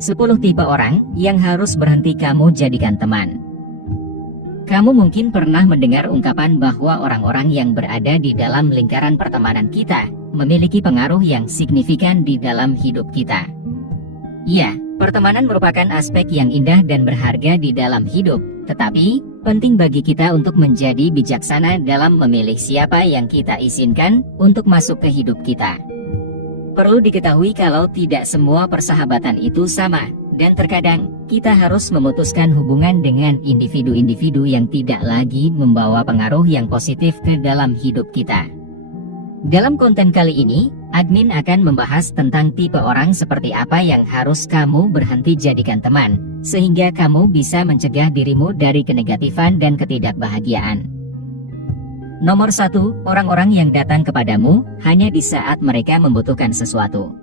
10 tipe orang yang harus berhenti kamu jadikan teman. Kamu mungkin pernah mendengar ungkapan bahwa orang-orang yang berada di dalam lingkaran pertemanan kita memiliki pengaruh yang signifikan di dalam hidup kita. Ya, pertemanan merupakan aspek yang indah dan berharga di dalam hidup, tetapi penting bagi kita untuk menjadi bijaksana dalam memilih siapa yang kita izinkan untuk masuk ke hidup kita. Perlu diketahui kalau tidak semua persahabatan itu sama, dan terkadang kita harus memutuskan hubungan dengan individu-individu yang tidak lagi membawa pengaruh yang positif ke dalam hidup kita. Dalam konten kali ini, admin akan membahas tentang tipe orang seperti apa yang harus kamu berhenti jadikan teman, sehingga kamu bisa mencegah dirimu dari kenegatifan dan ketidakbahagiaan. Nomor 1, orang-orang yang datang kepadamu hanya di saat mereka membutuhkan sesuatu.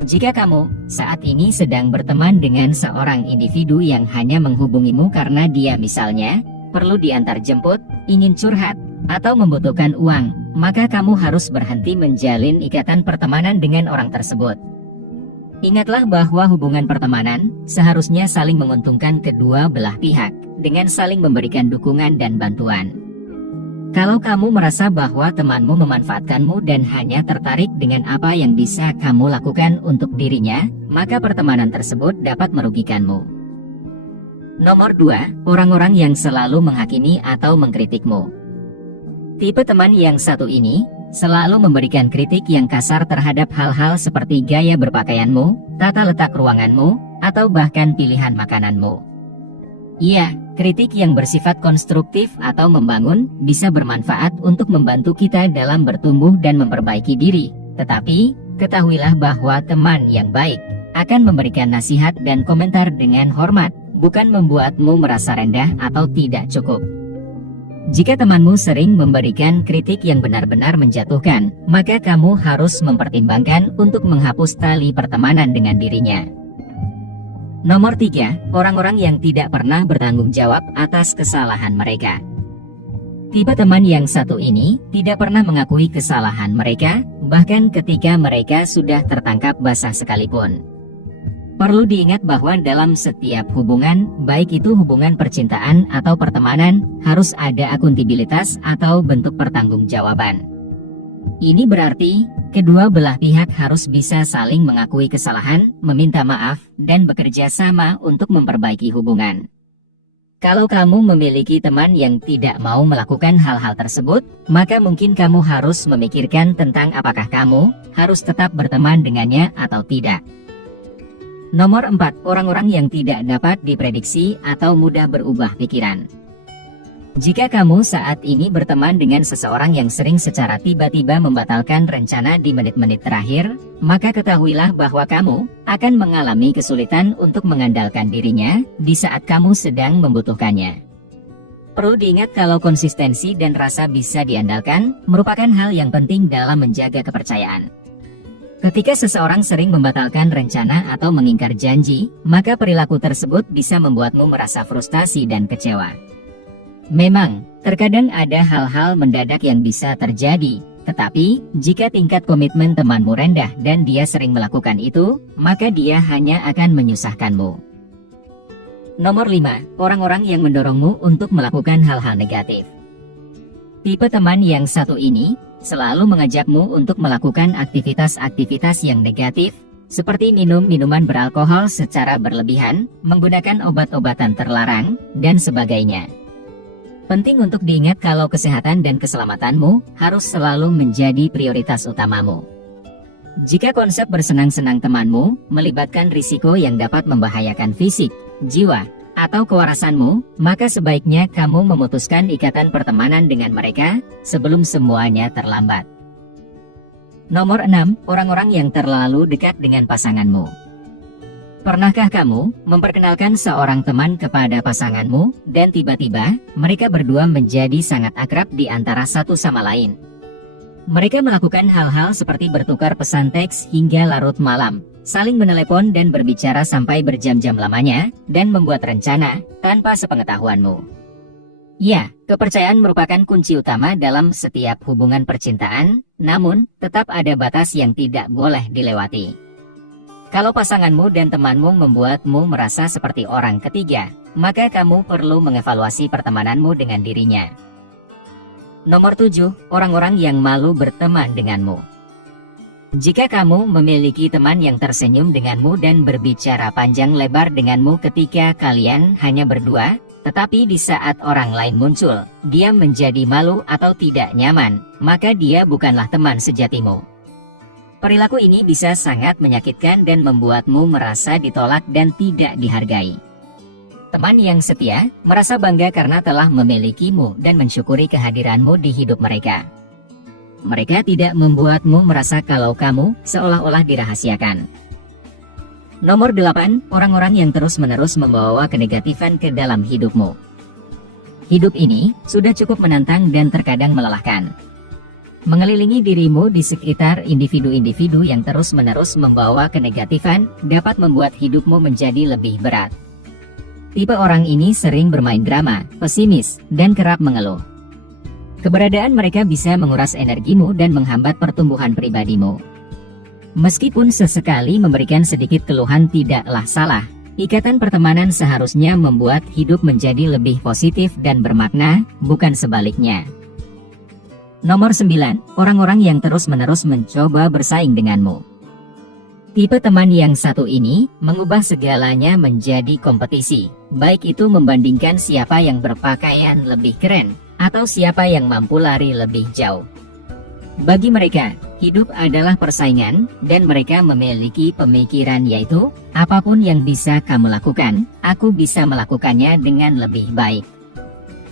Jika kamu saat ini sedang berteman dengan seorang individu yang hanya menghubungimu karena dia misalnya perlu diantar jemput, ingin curhat, atau membutuhkan uang, maka kamu harus berhenti menjalin ikatan pertemanan dengan orang tersebut. Ingatlah bahwa hubungan pertemanan seharusnya saling menguntungkan kedua belah pihak dengan saling memberikan dukungan dan bantuan. Kalau kamu merasa bahwa temanmu memanfaatkanmu dan hanya tertarik dengan apa yang bisa kamu lakukan untuk dirinya, maka pertemanan tersebut dapat merugikanmu. Nomor 2, orang-orang yang selalu menghakimi atau mengkritikmu. Tipe teman yang satu ini selalu memberikan kritik yang kasar terhadap hal-hal seperti gaya berpakaianmu, tata letak ruanganmu, atau bahkan pilihan makananmu. Iya, kritik yang bersifat konstruktif atau membangun bisa bermanfaat untuk membantu kita dalam bertumbuh dan memperbaiki diri. Tetapi, ketahuilah bahwa teman yang baik akan memberikan nasihat dan komentar dengan hormat, bukan membuatmu merasa rendah atau tidak cukup. Jika temanmu sering memberikan kritik yang benar-benar menjatuhkan, maka kamu harus mempertimbangkan untuk menghapus tali pertemanan dengan dirinya. Nomor 3, orang-orang yang tidak pernah bertanggung jawab atas kesalahan mereka. Tipe teman yang satu ini tidak pernah mengakui kesalahan mereka, bahkan ketika mereka sudah tertangkap basah sekalipun. Perlu diingat bahwa dalam setiap hubungan, baik itu hubungan percintaan atau pertemanan, harus ada akuntabilitas atau bentuk pertanggungjawaban. Ini berarti kedua belah pihak harus bisa saling mengakui kesalahan, meminta maaf, dan bekerja sama untuk memperbaiki hubungan. Kalau kamu memiliki teman yang tidak mau melakukan hal-hal tersebut, maka mungkin kamu harus memikirkan tentang apakah kamu harus tetap berteman dengannya atau tidak. Nomor 4, orang-orang yang tidak dapat diprediksi atau mudah berubah pikiran. Jika kamu saat ini berteman dengan seseorang yang sering secara tiba-tiba membatalkan rencana di menit-menit terakhir, maka ketahuilah bahwa kamu akan mengalami kesulitan untuk mengandalkan dirinya di saat kamu sedang membutuhkannya. Perlu diingat kalau konsistensi dan rasa bisa diandalkan merupakan hal yang penting dalam menjaga kepercayaan. Ketika seseorang sering membatalkan rencana atau mengingkar janji, maka perilaku tersebut bisa membuatmu merasa frustasi dan kecewa. Memang, terkadang ada hal-hal mendadak yang bisa terjadi, tetapi jika tingkat komitmen temanmu rendah dan dia sering melakukan itu, maka dia hanya akan menyusahkanmu. Nomor 5, orang-orang yang mendorongmu untuk melakukan hal-hal negatif. Tipe teman yang satu ini selalu mengajakmu untuk melakukan aktivitas-aktivitas yang negatif, seperti minum minuman beralkohol secara berlebihan, menggunakan obat-obatan terlarang, dan sebagainya. Penting untuk diingat kalau kesehatan dan keselamatanmu harus selalu menjadi prioritas utamamu. Jika konsep bersenang-senang temanmu melibatkan risiko yang dapat membahayakan fisik, jiwa, atau kewarasanmu, maka sebaiknya kamu memutuskan ikatan pertemanan dengan mereka sebelum semuanya terlambat. Nomor 6, orang-orang yang terlalu dekat dengan pasanganmu. Pernahkah kamu memperkenalkan seorang teman kepada pasanganmu dan tiba-tiba mereka berdua menjadi sangat akrab di antara satu sama lain? Mereka melakukan hal-hal seperti bertukar pesan teks hingga larut malam, saling menelepon dan berbicara sampai berjam-jam lamanya, dan membuat rencana tanpa sepengetahuanmu. Ya, kepercayaan merupakan kunci utama dalam setiap hubungan percintaan, namun tetap ada batas yang tidak boleh dilewati. Kalau pasanganmu dan temanmu membuatmu merasa seperti orang ketiga, maka kamu perlu mengevaluasi pertemananmu dengan dirinya. Nomor 7, orang-orang yang malu berteman denganmu. Jika kamu memiliki teman yang tersenyum denganmu dan berbicara panjang lebar denganmu ketika kalian hanya berdua, tetapi di saat orang lain muncul, dia menjadi malu atau tidak nyaman, maka dia bukanlah teman sejatimu. Perilaku ini bisa sangat menyakitkan dan membuatmu merasa ditolak dan tidak dihargai. Teman yang setia merasa bangga karena telah memilikimu dan mensyukuri kehadiranmu di hidup mereka. Mereka tidak membuatmu merasa kalau kamu seolah-olah dirahasiakan. Nomor 8, orang-orang yang terus-menerus membawa kenegatifan ke dalam hidupmu. Hidup ini sudah cukup menantang dan terkadang melelahkan. Mengelilingi dirimu di sekitar individu-individu yang terus-menerus membawa kenegatifan dapat membuat hidupmu menjadi lebih berat. Tipe orang ini sering bermain drama, pesimis, dan kerap mengeluh. Keberadaan mereka bisa menguras energimu dan menghambat pertumbuhan pribadimu. Meskipun sesekali memberikan sedikit keluhan tidaklah salah, ikatan pertemanan seharusnya membuat hidup menjadi lebih positif dan bermakna, bukan sebaliknya. Nomor 9, orang-orang yang terus-menerus mencoba bersaing denganmu. Tipe teman yang satu ini mengubah segalanya menjadi kompetisi, baik itu membandingkan siapa yang berpakaian lebih keren, atau siapa yang mampu lari lebih jauh. Bagi mereka, hidup adalah persaingan, dan mereka memiliki pemikiran yaitu, apapun yang bisa kamu lakukan, aku bisa melakukannya dengan lebih baik.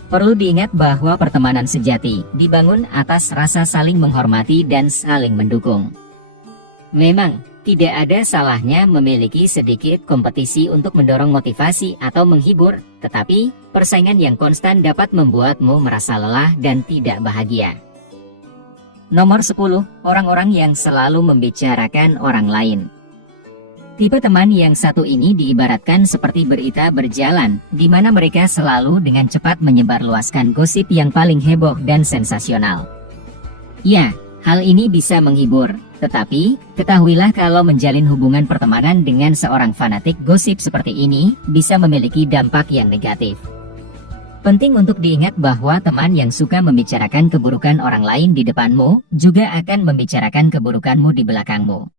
Perlu diingat bahwa pertemanan sejati dibangun atas rasa saling menghormati dan saling mendukung. Memang, tidak ada salahnya memiliki sedikit kompetisi untuk mendorong motivasi atau menghibur, tetapi persaingan yang konstan dapat membuatmu merasa lelah dan tidak bahagia. Nomor 10, orang-orang yang selalu membicarakan orang lain. Tipe teman yang satu ini diibaratkan seperti berita berjalan, di mana mereka selalu dengan cepat menyebarluaskan gosip yang paling heboh dan sensasional. Ya, hal ini bisa menghibur, tetapi ketahuilah kalau menjalin hubungan pertemanan dengan seorang fanatik gosip seperti ini bisa memiliki dampak yang negatif. Penting untuk diingat bahwa teman yang suka membicarakan keburukan orang lain di depanmu juga akan membicarakan keburukanmu di belakangmu.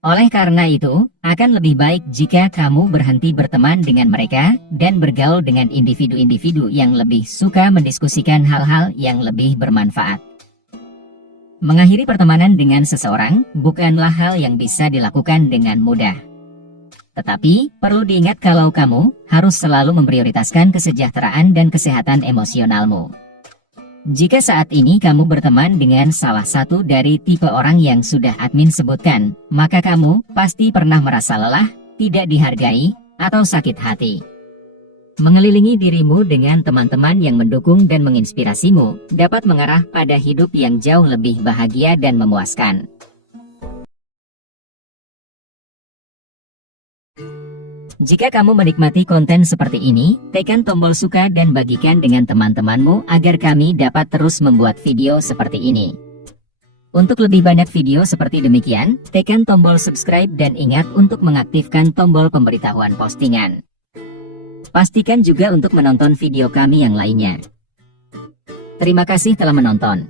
Oleh karena itu, akan lebih baik jika kamu berhenti berteman dengan mereka dan bergaul dengan individu-individu yang lebih suka mendiskusikan hal-hal yang lebih bermanfaat. Mengakhiri pertemanan dengan seseorang bukanlah hal yang bisa dilakukan dengan mudah. Tetapi, perlu diingat kalau kamu harus selalu memprioritaskan kesejahteraan dan kesehatan emosionalmu. Jika saat ini kamu berteman dengan salah satu dari tipe orang yang sudah admin sebutkan, maka kamu pasti pernah merasa lelah, tidak dihargai, atau sakit hati. Mengelilingi dirimu dengan teman-teman yang mendukung dan menginspirasimu dapat mengarah pada hidup yang jauh lebih bahagia dan memuaskan. Jika kamu menikmati konten seperti ini, tekan tombol suka dan bagikan dengan teman-temanmu agar kami dapat terus membuat video seperti ini. Untuk lebih banyak video seperti demikian, tekan tombol subscribe dan ingat untuk mengaktifkan tombol pemberitahuan postingan. Pastikan juga untuk menonton video kami yang lainnya. Terima kasih telah menonton.